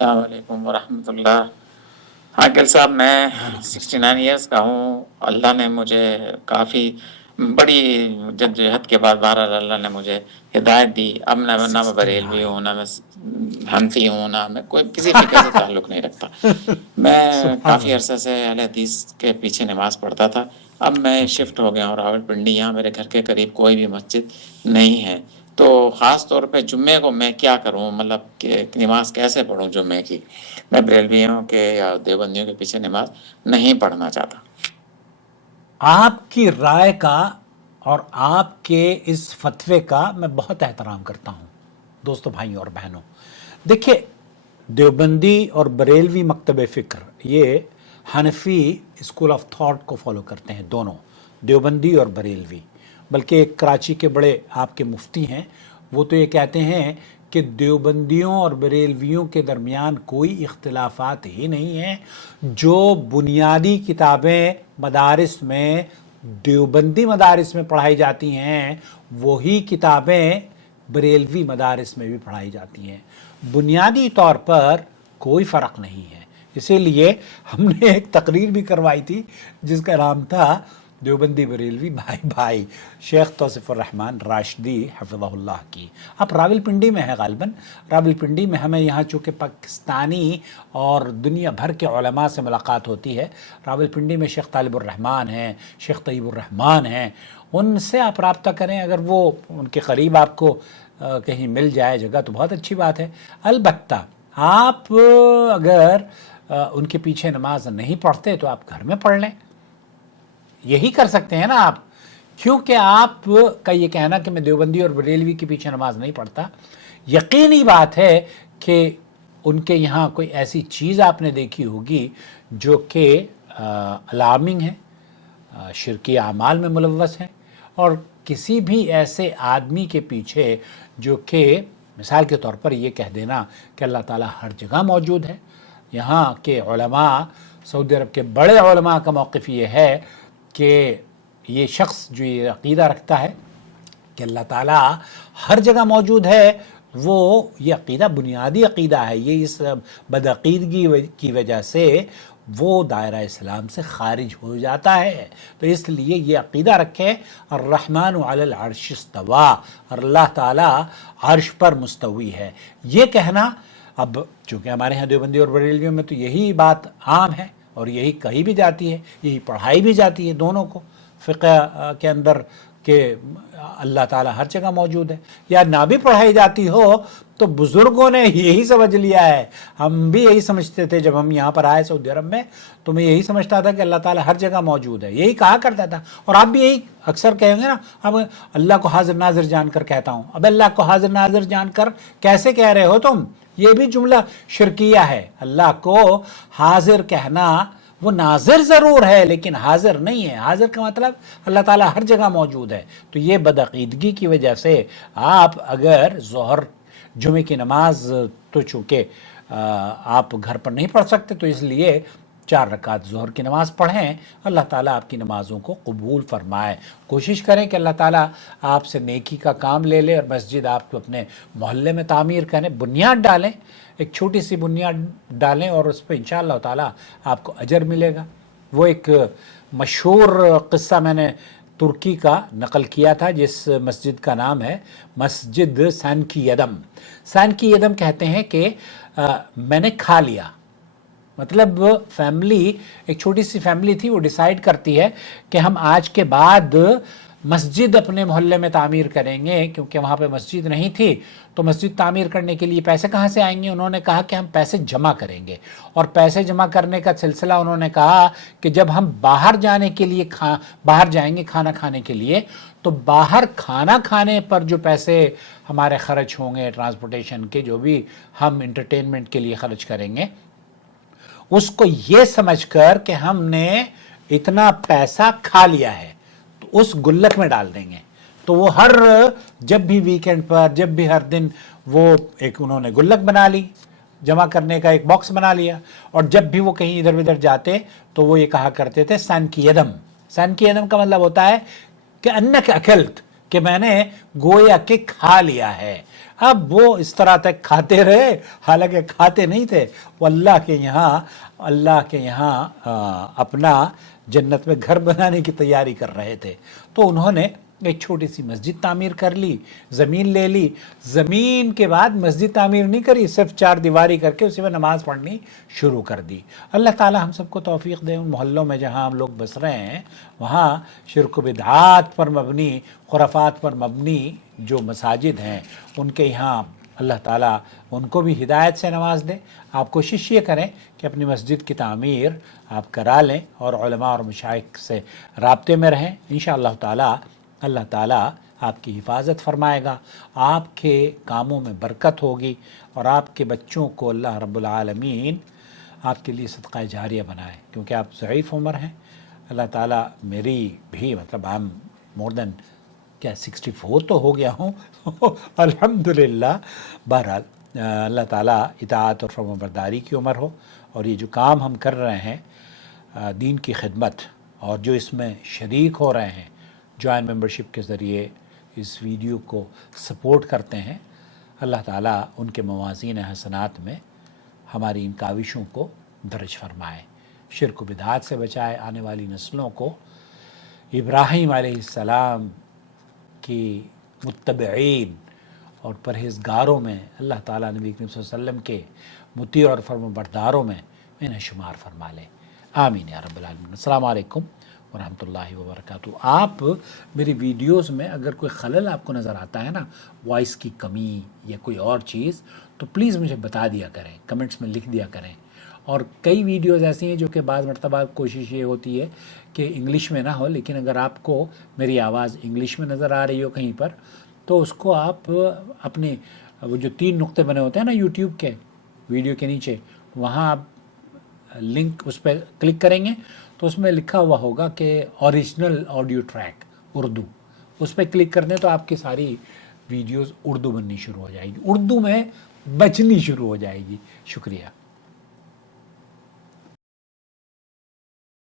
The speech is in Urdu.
السلام علیکم ورحمۃ اللہ۔ عاقل صاحب، میں وعلیکم 69 السلام۔ ایئرس کا ہوں۔ اللہ نے مجھے کافی بڑی جدوجہد کے بعد بہرحال اللہ نے مجھے ہدایت دی۔ اب نہ میں بریلوی 69 ہوں، نہ میں حنفی ہوں، نہ میں کوئی کسی فقہ سے تعلق نہیں رکھتا۔ میں سبحان کافی اللہ۔ عرصے سے اہل حدیث کے پیچھے نماز پڑھتا تھا۔ اب میں اوکے، شفٹ ہو گیا ہوں راول پنڈی۔ یہاں میرے گھر کے قریب کوئی بھی مسجد نہیں ہے، تو خاص طور پہ جمعے کو میں کیا کروں، مطلب کہ نماز کیسے پڑھوں جمعے کی؟ میں بریلویوں کے یا دیوبندیوں کے پیچھے نماز نہیں پڑھنا چاہتا۔ آپ کی رائے کا اور آپ کے اس فتوے کا میں بہت احترام کرتا ہوں دوستو، بھائیوں اور بہنوں۔ دیکھیے، دیوبندی اور بریلوی مکتب فکر یہ حنفی اسکول آف تھاٹ کو فالو کرتے ہیں، دونوں دیوبندی اور بریلوی۔ بلکہ ایک کراچی کے بڑے آپ کے مفتی ہیں، وہ تو یہ کہتے ہیں کہ دیوبندیوں اور بریلویوں کے درمیان کوئی اختلافات ہی نہیں ہیں۔ جو بنیادی کتابیں مدارس میں دیوبندی مدارس میں پڑھائی جاتی ہیں، وہی کتابیں بریلوی مدارس میں بھی پڑھائی جاتی ہیں۔ بنیادی طور پر کوئی فرق نہیں ہے۔ اسی لیے ہم نے ایک تقریر بھی کروائی تھی جس کا نام تھا دیوبندی بریلوی بھائی بھائی، شیخ توصیف الرحمن راشدی حفظہ اللہ کی۔ آپ راول پنڈی میں ہیں غالباً۔ راول پنڈی میں ہمیں یہاں چونکہ پاکستانی اور دنیا بھر کے علماء سے ملاقات ہوتی ہے۔ راول پنڈی میں شیخ طالب الرحمن ہیں، شیخ طیب الرحمن ہیں، ان سے آپ رابطہ کریں۔ اگر وہ ان کے قریب آپ کو کہیں مل جائے جگہ تو بہت اچھی بات ہے۔ البتہ آپ اگر ان کے پیچھے نماز نہیں پڑھتے تو آپ گھر میں پڑھ لیں، یہی کر سکتے ہیں نا آپ۔ کیونکہ آپ کا یہ کہنا کہ میں دیوبندی اور بریلوی کے پیچھے نماز نہیں پڑھتا، یقینی بات ہے کہ ان کے یہاں کوئی ایسی چیز آپ نے دیکھی ہوگی جو کہ الارمنگ ہے، شرکی اعمال میں ملوث ہیں، اور کسی بھی ایسے آدمی کے پیچھے جو کہ مثال کے طور پر یہ کہہ دینا کہ اللہ تعالیٰ ہر جگہ موجود ہے۔ یہاں کے علماء، سعودی عرب کے بڑے علماء کا موقف یہ ہے کہ یہ شخص جو یہ عقیدہ رکھتا ہے کہ اللہ تعالیٰ ہر جگہ موجود ہے، وہ یہ عقیدہ بنیادی عقیدہ ہے، یہ اس بدعقیدگی کی وجہ سے وہ دائرہ اسلام سے خارج ہو جاتا ہے۔ تو اس لیے یہ عقیدہ رکھے الرحمن علی العرش استوى، اور اللہ تعالیٰ عرش پر مستوی ہے۔ یہ کہنا، اب چونکہ ہمارے ہاں دیوبندی اور بریلویوں میں تو یہی بات عام ہے اور یہی کہی بھی جاتی ہے، یہی پڑھائی بھی جاتی ہے دونوں کو فقہ کے اندر کہ اللہ تعالیٰ ہر جگہ موجود ہے، یا نہ بھی پڑھائی جاتی ہو تو بزرگوں نے یہی سمجھ لیا ہے۔ ہم بھی یہی سمجھتے تھے جب ہم یہاں پر آئے سعودی عرب میں، تو میں یہی سمجھتا تھا کہ اللہ تعالیٰ ہر جگہ موجود ہے، یہی کہا کرتا تھا۔ اور آپ بھی یہی اکثر کہیں گے نا، اب اللہ کو حاضر ناظر جان کر کہتا ہوں۔ اب اللہ کو حاضر ناظر جان کر کیسے کہہ رہے ہو تم؟ یہ بھی جملہ شرکیہ ہے۔ اللہ کو حاضر کہنا، وہ ناظر ضرور ہے لیکن حاضر نہیں ہے۔ حاضر کا مطلب اللہ تعالیٰ ہر جگہ موجود ہے۔ تو یہ بدعقیدگی کی وجہ سے آپ اگر ظہر جمعے کی نماز تو چونکہ آپ گھر پر نہیں پڑھ سکتے، تو اس لیے 4 رکعت ظہر کی نماز پڑھیں، اللہ تعالیٰ آپ کی نمازوں کو قبول فرمائے۔ کوشش کریں کہ اللہ تعالیٰ آپ سے نیکی کا کام لے لے، اور مسجد آپ کو اپنے محلے میں تعمیر کریں، بنیاد ڈالیں، ایک چھوٹی سی بنیاد ڈالیں، اور اس پہ انشاءاللہ تعالیٰ آپ کو اجر ملے گا۔ وہ ایک مشہور قصہ میں نے ترکی کا نقل کیا تھا، جس مسجد کا نام ہے مسجد سانکی یدم۔ سانکی یدم کہتے ہیں کہ میں نے کھا لیا، مطلب فیملی، ایک چھوٹی سی فیملی تھی، وہ ڈیسائیڈ کرتی ہے کہ ہم آج کے بعد مسجد اپنے محلے میں تعمیر کریں گے، کیونکہ وہاں پہ مسجد نہیں تھی۔ تو مسجد تعمیر کرنے کے لیے پیسے کہاں سے آئیں گے؟ انہوں نے کہا کہ ہم پیسے جمع کریں گے، اور پیسے جمع کرنے کا سلسلہ انہوں نے کہا کہ جب ہم باہر جانے کے لیے باہر جائیں گے کھانا کھانے کے لیے، تو باہر کھانا کھانے پر جو پیسے ہمارے خرچ ہوں گے، ٹرانسپورٹیشن کے جو بھی ہم انٹرٹینمنٹ کے لیے خرچ کریں گے، اس کو یہ سمجھ کر کہ ہم نے اتنا پیسہ کھا لیا ہے تو اس گلک میں ڈال دیں گے۔ تو وہ ہر جب بھی ویکینڈ پر، جب بھی ہر دن، وہ ایک انہوں نے گلک بنا لی، جمع کرنے کا ایک باکس بنا لیا، اور جب بھی وہ کہیں ادھر ادھر جاتے تو وہ یہ کہا کرتے تھے سان کی یدم۔ سان کی یدم کا مطلب ہوتا ہے کہ انک اکلت، کہ میں نے گویا کہ کھا لیا ہے۔ اب وہ اس طرح تک کھاتے رہے، حالانکہ کھاتے نہیں تھے، وہ اللہ کے یہاں اپنا جنت میں گھر بنانے کی تیاری کر رہے تھے۔ تو انہوں نے ایک چھوٹی سی مسجد تعمیر کر لی، زمین لے لی، زمین کے بعد مسجد تعمیر نہیں کری، صرف 4 دیواری کر کے اسی میں نماز پڑھنی شروع کر دی۔ اللہ تعالی ہم سب کو توفیق دے، ان محلوں میں جہاں ہم لوگ بس رہے ہیں وہاں شرک و بدعات پر مبنی، خرافات پر مبنی جو مساجد ہیں ان کے یہاں اللہ تعالیٰ ان کو بھی ہدایت سے نواز دے۔ آپ کوشش یہ کریں کہ اپنی مسجد کی تعمیر آپ کرا لیں اور علماء اور مشائخ سے رابطے میں رہیں، انشاءاللہ تعالیٰ اللہ تعالیٰ آپ کی حفاظت فرمائے گا، آپ کے کاموں میں برکت ہوگی، اور آپ کے بچوں کو اللہ رب العالمین آپ کے لیے صدقہ جاریہ بنائے، کیونکہ آپ ضعیف عمر ہیں۔ اللہ تعالیٰ میری بھی مطلب I'm more than 64 تو ہو گیا ہوں الحمدللہ۔ بہرحال اللہ تعالیٰ اطاعت اور فرما برداری کی عمر ہو، اور یہ جو کام ہم کر رہے ہیں دین کی خدمت، اور جو اس میں شریک ہو رہے ہیں، جوائن ممبرشپ کے ذریعے اس ویڈیو کو سپورٹ کرتے ہیں، اللہ تعالیٰ ان کے موازین حسنات میں ہماری ان کاوشوں کو درج فرمائے، شرک و بدعات سے بچائے، آنے والی نسلوں کو ابراہیم علیہ السلام کی متبعین اور پرہیزگاروں میں، اللہ تعالیٰ نبی کریم صلی اللہ علیہ وسلم کے مطیع اور فرما برداروں میں انہیں شمار فرما لے، آمین یا رب العالمین۔ السلام علیکم ورحمۃ اللہ وبرکاتہ۔ آپ میری ویڈیوز میں اگر کوئی خلل آپ کو نظر آتا ہے نا، وائس کی کمی یا کوئی اور چیز، تو پلیز مجھے بتا دیا کریں، کمنٹس میں لکھ دیا کریں۔ اور کئی ویڈیوز ایسی ہیں جو کہ بعض مرتبہ کوشش یہ ہوتی ہے کہ انگلش میں نہ ہو، لیکن اگر آپ کو میری آواز انگلش میں نظر آ رہی ہو کہیں پر، تو اس کو آپ اپنے وہ جو 3 نقطے بنے ہوتے ہیں نا یوٹیوب کے ویڈیو کے نیچے، وہاں آپ لنک اس پہ کلک کریں گے تو اس میں لکھا ہوا ہوگا کہ اوریجنل آڈیو ٹریک اردو، اس پہ کلک کر دیں تو آپ کی ساری ویڈیوز اردو بننی شروع ہو جائے گی، اردو میں بچنی شروع ہو جائے گی۔ شکریہ۔